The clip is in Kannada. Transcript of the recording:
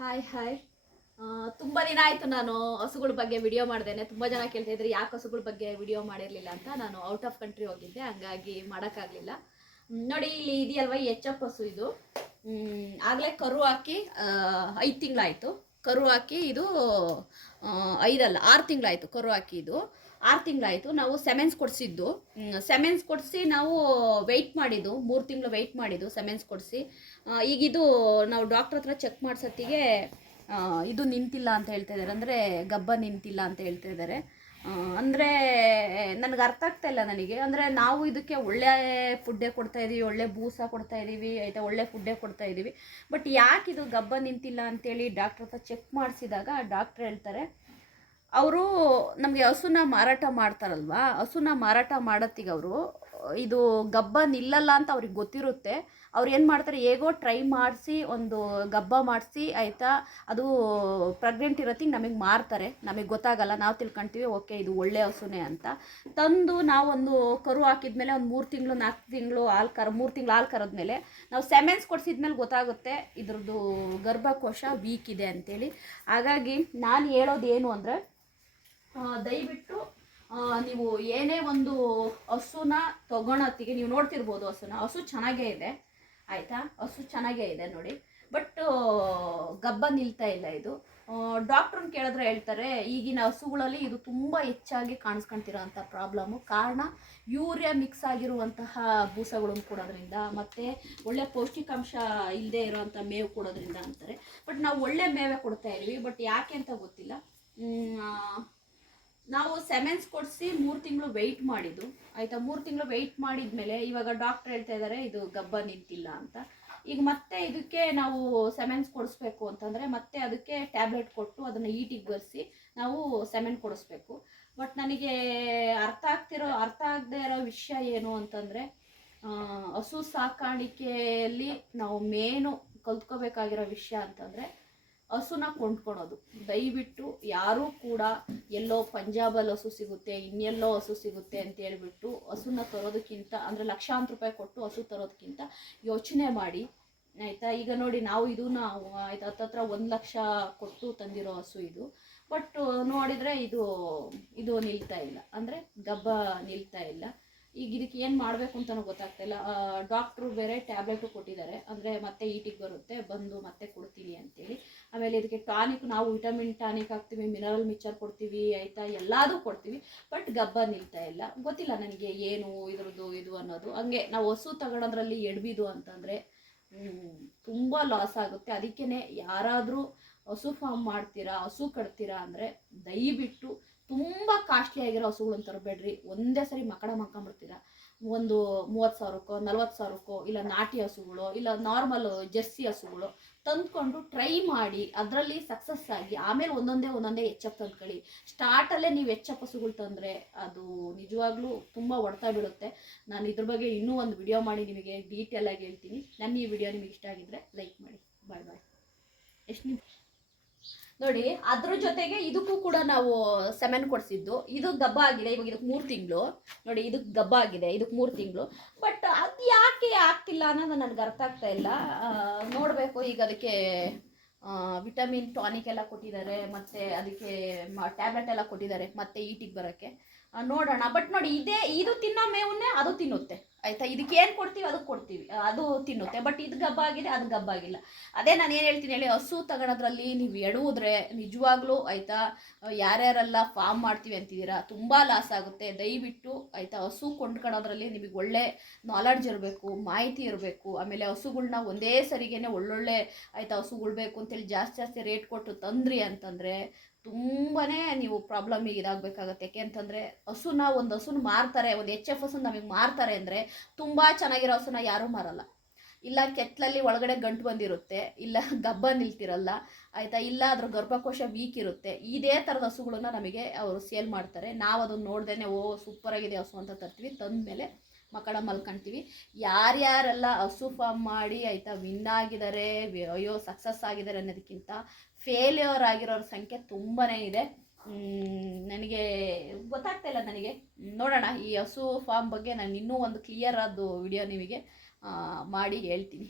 ಹಾಯ್ ಹಾಯ್ ತುಂಬ ದಿನ ಆಯಿತು ನಾನು ಹಸುಗಳ ಬಗ್ಗೆ ವಿಡಿಯೋ ಮಾಡ್ದೇನೆ. ತುಂಬ ಜನ ಕೇಳ್ತಾ ಇದ್ರು ಯಾಕೆ ಹಸುಗಳ ಬಗ್ಗೆ ವಿಡಿಯೋ ಮಾಡಿರಲಿಲ್ಲ ಅಂತ. ನಾನು ಔಟ್ ಆಫ್ ಕಂಟ್ರಿ ಹೋಗಿದ್ದೆ, ಹಂಗಾಗಿ ಮಾಡೋಕ್ಕಾಗಲಿಲ್ಲ. ನೋಡಿ ಇಲ್ಲಿ ಇದೆಯಲ್ವ ಎಚ್ ಎಫ್ ಹಸು. ಇದು ಆಗಲೇ ಕರು ಹಾಕಿ 5 ತಿಂಗಳಾಯಿತು. ಕರು ಹಾಕಿ ಇದು 6 ತಿಂಗಳಾಯಿತು ಕರು ಹಾಕಿ. ಇದು 6 ತಿಂಗಳಾಯಿತು. ನಾವು ಸೆಮೆನ್ಸ್ ಕೊಡಿಸಿದ್ದು. ಸೆಮೆನ್ಸ್ ಕೊಡಿಸಿ ನಾವು ವೆಯ್ಟ್ ಮಾಡಿದ್ದು 3 ತಿಂಗಳು ವೆಯ್ಟ್ ಮಾಡಿದ್ದು ಸೆಮೆನ್ಸ್ ಕೊಡಿಸಿ. ಈಗಿದು ನಾವು ಡಾಕ್ಟ್ರ್ ಹತ್ರ ಚೆಕ್ ಮಾಡಿಸೋತ್ತಿಗೆ ಇದು ನಿಂತಿಲ್ಲ ಅಂತ ಹೇಳ್ತಾ ಇದ್ದಾರೆ, ಅಂದರೆ ಗಬ್ಬ ನಿಂತಿಲ್ಲ ಅಂತ ಹೇಳ್ತಾ ಇದ್ದಾರೆ. ಅಂದರೆ ನನಗೆ ಅರ್ಥ ಆಗ್ತಾ ಇಲ್ಲ ನನಗೆ. ಅಂದರೆ ನಾವು ಇದಕ್ಕೆ ಒಳ್ಳೆ ಫುಡ್ಡೇ ಕೊಡ್ತಾಯಿದ್ದೀವಿ, ಒಳ್ಳೆ ಬೂಸ ಕೊಡ್ತಾಯಿದ್ದೀವಿ ಆಯಿತಾ, ಒಳ್ಳೆ ಫುಡ್ಡೇ ಕೊಡ್ತಾಯಿದ್ದೀವಿ. ಬಟ್ ಯಾಕೆ ಇದು ಗಬ್ಬ ನಿಂತಿಲ್ಲ ಅಂತೇಳಿ ಡಾಕ್ಟ್ರ್ ಹತ್ರ ಚೆಕ್ ಮಾಡಿಸಿದಾಗ ಡಾಕ್ಟ್ರ್ ಹೇಳ್ತಾರೆ, ಅವರು ನಮಗೆ ಹಸುನ ಮಾರಾಟ ಮಾಡ್ತಾರಲ್ವ, ಹಸುನ ಮಾರಾಟ ಮಾಡೋತ್ತಿಗೆ ಅವರು ಇದು ಗಬ್ಬ ನಿಲ್ಲಲ್ಲ ಅಂತ ಅವ್ರಿಗೆ ಗೊತ್ತಿರುತ್ತೆ. ಅವ್ರು ಏನು ಮಾಡ್ತಾರೆ, ಹೇಗೋ ಟ್ರೈ ಮಾಡಿಸಿ ಒಂದು ಗಬ್ಬ ಮಾಡಿಸಿ ಆಯಿತಾ, ಅದು ಪ್ರೆಗ್ನೆಂಟ್ ಇರೋತ್ತಿಗೆ ನಮಗೆ ಮಾರ್ತಾರೆ. ನಮಗೆ ಗೊತ್ತಾಗಲ್ಲ, ನಾವು ತಿಳ್ಕೊಳ್ತೀವಿ ಓಕೆ ಇದು ಒಳ್ಳೆ ಹಸುನೇ ಅಂತ. ತಂದು ನಾವೊಂದು ಕರು ಹಾಕಿದ್ಮೇಲೆ ಒಂದು 3 ತಿಂಗಳು 4 ತಿಂಗಳು ಹಾಲು 3 ತಿಂಗಳು ಹಾಲು ಕರೆದ್ಮೇಲೆ ನಾವು ಸೆಮೆನ್ಸ್ ಕೊಡಿಸಿದ್ಮೇಲೆ ಗೊತ್ತಾಗುತ್ತೆ ಇದ್ರದ್ದು ಗರ್ಭಕೋಶ ವೀಕ್ ಇದೆ ಅಂತೇಳಿ. ಹಾಗಾಗಿ ನಾನು ಹೇಳೋದು ಏನು ಅಂದರೆ, ದಯವಿಟ್ಟು ನೀವು ಏನೇ ಒಂದು ಹಸುನ ತೊಗೊಳತ್ತಿಗೆ ನೀವು ನೋಡ್ತಿರ್ಬೋದು, ಹಸು ಚೆನ್ನಾಗೇ ಇದೆ ಆಯಿತಾ, ಹಸು ಚೆನ್ನಾಗೇ ಇದೆ ನೋಡಿ. ಬಟ್ ಗಬ್ಬ ನಿಲ್ತಾ ಇಲ್ಲ ಇದು. ಡಾಕ್ಟ್ರನ್ನ ಕೇಳಿದ್ರೆ ಹೇಳ್ತಾರೆ ಈಗಿನ ಹಸುಗಳಲ್ಲಿ ಇದು ತುಂಬ ಹೆಚ್ಚಾಗಿ ಕಾಣಿಸ್ಕೊಳ್ತಿರೋ ಅಂಥ ಪ್ರಾಬ್ಲಮ್ಮು. ಕಾರಣ ಯೂರಿಯಾ ಮಿಕ್ಸ್ ಆಗಿರುವಂತಹ ಬೂಸಗಳನ್ನು ಕೊಡೋದ್ರಿಂದ, ಮತ್ತು ಒಳ್ಳೆ ಪೌಷ್ಟಿಕಾಂಶ ಇಲ್ಲದೆ ಇರೋವಂಥ ಮೇವು ಕೊಡೋದ್ರಿಂದ ಅಂತಾರೆ. ಬಟ್ ನಾವು ಒಳ್ಳೆ ಮೇವೇ ಕೊಡ್ತಾ ಇದ್ವಿ, ಬಟ್ ಯಾಕೆ ಅಂತ ಗೊತ್ತಿಲ್ಲ. ನಾವು ಸೆಮೆನ್ಸ್ ಕೊಡಿಸಿ 3 ತಿಂಗಳು ವೆಯ್ಟ್ ಮಾಡಿದ್ದು ಆಯಿತಾ. 3 ತಿಂಗಳು ವೆಯ್ಟ್ ಮಾಡಿದ್ಮೇಲೆ ಇವಾಗ ಡಾಕ್ಟ್ರ್ ಹೇಳ್ತಾ ಇದ್ದಾರೆ ಇದು ಗಬ್ಬ ನಿಂತಿಲ್ಲ ಅಂತ. ಈಗ ಮತ್ತೆ ಇದಕ್ಕೆ ನಾವು ಸೆಮೆನ್ಸ್ ಕೊಡಿಸ್ಬೇಕು ಅಂತಂದರೆ ಮತ್ತೆ ಅದಕ್ಕೆ ಟ್ಯಾಬ್ಲೆಟ್ ಕೊಟ್ಟು ಅದನ್ನು ಈಟಿಗೆ ಬರೆಸಿ ನಾವು ಸೆಮೆನ್ ಕೊಡಿಸ್ಬೇಕು. ಬಟ್ ನನಗೆ ಅರ್ಥ ಆಗದೆ ಇರೋ ವಿಷಯ ಏನು ಅಂತಂದರೆ, ಹಸು ಸಾಕಾಣಿಕೆಯಲ್ಲಿ ನಾವು ಮೇನು ಕಲ್ತ್ಕೋಬೇಕಾಗಿರೋ ವಿಷಯ ಅಂತಂದರೆ ಹಸುನ ಕೊಂಡ್ಕೊಳೋದು. ದಯವಿಟ್ಟು ಯಾರೂ ಕೂಡ ಎಲ್ಲೋ ಪಂಜಾಬಲ್ಲಿ ಹಸು ಸಿಗುತ್ತೆ, ಇನ್ನೆಲ್ಲೋ ಹಸು ಸಿಗುತ್ತೆ ಅಂತ ಹೇಳ್ಬಿಟ್ಟು ಹಸುನ ತರೋದಕ್ಕಿಂತ, ಅಂದರೆ ಲಕ್ಷಾಂತರ ರೂಪಾಯಿ ಕೊಟ್ಟು ಹಸು ತರೋದಕ್ಕಿಂತ ಯೋಚನೆ ಮಾಡಿ ಆಯಿತಾ. ಈಗ ನೋಡಿ ನಾವು ಆಯ್ತು ಹತ್ತತ್ರ 1 ಲಕ್ಷ ಕೊಟ್ಟು ತಂದಿರೋ ಹಸು ಇದು. ಬಟ್ ನೋಡಿದರೆ ಇದು ನಿಲ್ತಾ ಇಲ್ಲ, ಅಂದರೆ ಗಬ್ಬ ನಿಲ್ತಾ ಇಲ್ಲ. ಈಗ ಇದಕ್ಕೆ ಏನು ಮಾಡಬೇಕು ಅಂತಲೂ ಗೊತ್ತಾಗ್ತಾ ಇಲ್ಲ. ಡಾಕ್ಟ್ರು ಬೇರೆ ಟ್ಯಾಬ್ಲೆಟು ಕೊಟ್ಟಿದ್ದಾರೆ, ಅಂದರೆ ಮತ್ತೆ ಈಟಿಗೆ ಬರುತ್ತೆ ಬಂದು ಮತ್ತೆ ಕೊಡ್ತೀನಿ ಅಂತೇಳಿ. ಆಮೇಲೆ ಇದಕ್ಕೆ ಟಾನಿಕ್, ನಾವು ವಿಟಮಿನ್ ಟಾನಿಕ್ ಹಾಕ್ತೀವಿ, ಮಿನರಲ್ ಮಿಕ್ಚರ್ ಕೊಡ್ತೀವಿ ಆಯಿತಾ, ಎಲ್ಲದೂ ಕೊಡ್ತೀವಿ. ಬಟ್ ಗಬ್ಬ ನಿಲ್ತಾ ಇಲ್ಲ. ಗೊತ್ತಿಲ್ಲ ನನಗೆ ಏನು ಇದ್ರದ್ದು ಇದು ಅನ್ನೋದು. ಹಂಗೆ ನಾವು ಹಸು ತಗೊಳೋದ್ರಲ್ಲಿ ಎಡವಿದು ಅಂತಂದರೆ ತುಂಬ ಲಾಸ್ ಆಗುತ್ತೆ. ಅದಕ್ಕೇ ಯಾರಾದರೂ ಹಸು ಫಾರ್ಮ್ ಮಾಡ್ತೀರಾ, ಹಸು ಕಟ್ತೀರಾ ಅಂದರೆ ದಯವಿಟ್ಟು ತುಂಬ ಕಾಸ್ಟ್ಲಿ ಆಗಿರೋ ಹಸುಗಳನ್ನು ತರಬೇಡ್ರಿ. ಒಂದೇ ಸರಿ ಮಕ್ಕೊಂಬಿಡ್ತೀರ. ಒಂದು 30,000ಕ್ಕೋ 40,000ಕ್ಕೋ ಇಲ್ಲ ನಾಟಿ ಹಸುಗಳು ಇಲ್ಲ ನಾರ್ಮಲ್ ಜರ್ಸಿ ಹಸುಗಳು ತಂದ್ಕೊಂಡು ಟ್ರೈ ಮಾಡಿ ಅದರಲ್ಲಿ ಸಕ್ಸಸ್ ಆಗಿ ಆಮೇಲೆ ಒಂದೊಂದೇ ಎಚ್ ಎಫ್ ತಂದ್ಕೊಳ್ಳಿ. ಸ್ಟಾರ್ಟಲ್ಲೇ ನೀವು ಎಚ್ ಎಫ್ ಹಸುಗಳು ತಂದರೆ ಅದು ನಿಜವಾಗ್ಲೂ ತುಂಬ ಹೊಡ್ತಾ ಬಿಡುತ್ತೆ. ನಾನು ಇದ್ರ ಬಗ್ಗೆ ಇನ್ನೂ ಒಂದು ವಿಡಿಯೋ ಮಾಡಿ ನಿಮಗೆ ಡೀಟೇಲಾಗಿ ಹೇಳ್ತೀನಿ. ನನ್ನ ಈ ವಿಡಿಯೋ ನಿಮಗೆ ಇಷ್ಟ ಆಗಿದ್ದರೆ ಲೈಕ್ ಮಾಡಿ. ಬಾಯ್ ಬಾಯ್. ಎಷ್ಟು ನೋಡಿ, ಅದ್ರ ಜೊತೆಗೆ ಇದಕ್ಕೂ ಕೂಡ ನಾವು ಸೆಮೆನ್ ಕೊಡಿಸಿದ್ದು. ಇದು ಗಬ್ಬ ಆಗಿದೆ, ಇವಾಗ ಇದಕ್ಕೆ 3 ತಿಂಗಳು ನೋಡಿ. ಇದಕ್ಕೆ ಗಬ್ಬ ಆಗಿದೆ, ಇದಕ್ಕೆ 3 ತಿಂಗಳು. ಬಟ್ ಅದು ಯಾಕೆ ಆಗ್ತಿಲ್ಲ ಅನ್ನೋದು ನನಗೆ ಅರ್ಥ ಆಗ್ತಾ ಇಲ್ಲ. ನೋಡಬೇಕು. ಈಗ ಅದಕ್ಕೆ ವಿಟಮಿನ್ ಟಾನಿಕ್ ಎಲ್ಲ ಕೊಟ್ಟಿದ್ದಾರೆ, ಮತ್ತು ಅದಕ್ಕೆ ಟ್ಯಾಬ್ಲೆಟ್ ಎಲ್ಲ ಕೊಟ್ಟಿದ್ದಾರೆ ಮತ್ತೆ ಈಟಿಗೆ ಬರೋಕ್ಕೆ. ನೋಡೋಣ. ಬಟ್ ನೋಡಿ, ಇದು ತಿನ್ನೋ ಮೇವನ್ನೇ ಅದು ತಿನ್ನುತ್ತೆ ಆಯಿತಾ. ಇದಕ್ಕೆ ಏನು ಕೊಡ್ತೀವಿ ಅದಕ್ಕೆ ಕೊಡ್ತೀವಿ, ಅದು ತಿನ್ನುತ್ತೆ. ಬಟ್ ಇದು ಗಬ್ಬ ಆಗಿದೆ, ಅದು ಗಬ್ಬ ಆಗಿಲ್ಲ. ಅದೇ ನಾನು ಏನು ಹೇಳ್ತೀನಿ ಹೇಳಿ, ಹಸು ತಗೊಳೋದ್ರಲ್ಲಿ ನೀವು ಎಡುವುದ್ರೆ ನಿಜವಾಗ್ಲೂ ಆಯಿತಾ, ಯಾರ್ಯಾರೆಲ್ಲ ಫಾರ್ಮ್ ಮಾಡ್ತೀವಿ ಅಂತಿದ್ದೀರಾ ತುಂಬ ಲಾಸ್ ಆಗುತ್ತೆ. ದಯವಿಟ್ಟು ಆಯಿತಾ, ಹಸು ಕೊಂಡ್ಕೊಳ್ಳೋದ್ರಲ್ಲಿ ನಿಮಗೆ ಒಳ್ಳೆ ನಾಲೆಡ್ಜ್ ಇರಬೇಕು, ಮಾಹಿತಿ ಇರಬೇಕು. ಆಮೇಲೆ ಹಸುಗಳ್ನ ಒಂದೇ ಸರಿಗೇನೆ ಒಳ್ಳೊಳ್ಳೆ ಆಯಿತಾ ಹಸುಗಳು ಬೇಕು ಅಂತೇಳಿ ಜಾಸ್ತಿ ರೇಟ್ ಕೊಟ್ಟು ತಂದ್ರಿ ಅಂತಂದರೆ ತುಂಬಾ ನೀವು ಪ್ರಾಬ್ಲಮಿಗೆ ಇದಾಗಬೇಕಾಗತ್ತೆ. ಯಾಕೆ ಅಂತಂದರೆ ಒಂದು ಹಸುನ ಮಾರ್ತಾರೆ, ಒಂದು ಎಚ್ ಎಫ್ ಹಸುನ ನಮಗೆ ಮಾರ್ತಾರೆ ಅಂದರೆ ತುಂಬ ಚೆನ್ನಾಗಿರೋ ಹಸುನ ಯಾರೂ ಮಾರಲ್ಲ. ಇಲ್ಲ ಕೆತ್ತಲಲ್ಲಿ ಒಳಗಡೆ ಗಂಟು ಬಂದಿರುತ್ತೆ, ಇಲ್ಲ ಗಬ್ಬ ನಿಲ್ತಿರಲ್ಲ ಆಯಿತಾ, ಇಲ್ಲ ಅದ್ರ ಗರ್ಭಕೋಶ ವೀಕ್ ಇರುತ್ತೆ. ಇದೇ ಥರದ ಹಸುಗಳನ್ನ ನಮಗೆ ಅವರು ಸೇಲ್ ಮಾಡ್ತಾರೆ. ನಾವು ಅದನ್ನು ನೋಡ್ದೇ ಸೂಪರಾಗಿದೆ ಹಸು ಅಂತ ತರ್ತೀವಿ. ತಂದಮೇಲೆ ಮಲ್ಕೊಳ್ತೀವಿ. ಯಾರ್ಯಾರೆಲ್ಲ ಹಸು ಫಾರ್ಮ್ ಮಾಡಿ ಆಯಿತಾ ವಿನ್ ಆಗಿದ್ದಾರೆ, ಅಯ್ಯೋ ಸಕ್ಸಸ್ ಆಗಿದ್ದಾರೆ ಅನ್ನೋದಕ್ಕಿಂತ ಫೇಲ್ಯೂರ್ ಆಗಿರೋರ ಸಂಖ್ಯೆ ತುಂಬಾ ಇದೆ. ನನಗೆ ಗೊತ್ತಾಗ್ತಾ ಇಲ್ಲ ನನಗೆ. ನೋಡೋಣ, ಈ ಹಸು ಫಾರ್ಮ್ ಬಗ್ಗೆ ನಾನು ಇನ್ನೂ ಒಂದು ಕ್ಲಿಯರ್ ಆದ ವಿಡಿಯೋ ನಿಮಗೆ ಮಾಡಿ ಹೇಳ್ತೀನಿ.